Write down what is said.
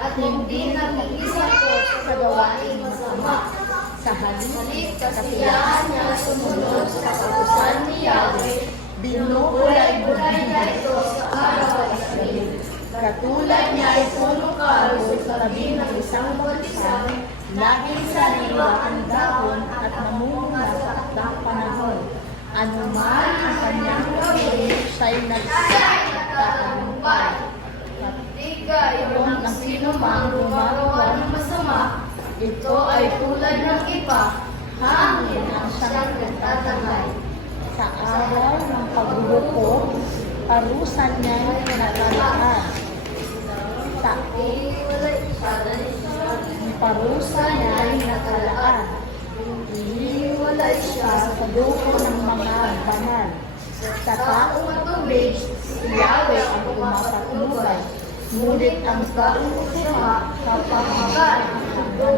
at hindi nag-iisakot sa gawaing masama. Sa halip kasiyahan niya sumunod sa kautusan ni Yahweh, binubulay-bulay niya ito sa araw at gabi. Katulad niya ay puno kahoy sa tabi ng isang balisang, laging sariwa ang dahon at namunga sa takdang panahon. Anuman ang kanyang gawin, siya'y nagtatagumpay. Katigayon ng sinumang gumagawa ng masama, ito ay tulad ng ipa, hangin ang siyang nagtatangay. Sa araw ng paghuhukom, parusan niya nakalaan. Sa parusa niya ay nakalaan. Ihiwalay siya sa dugo ng mga banal. Sa taong matubig, si Yahweh ang umapatnubay. Ngunit ang taong masama, kapamagan ang hanggang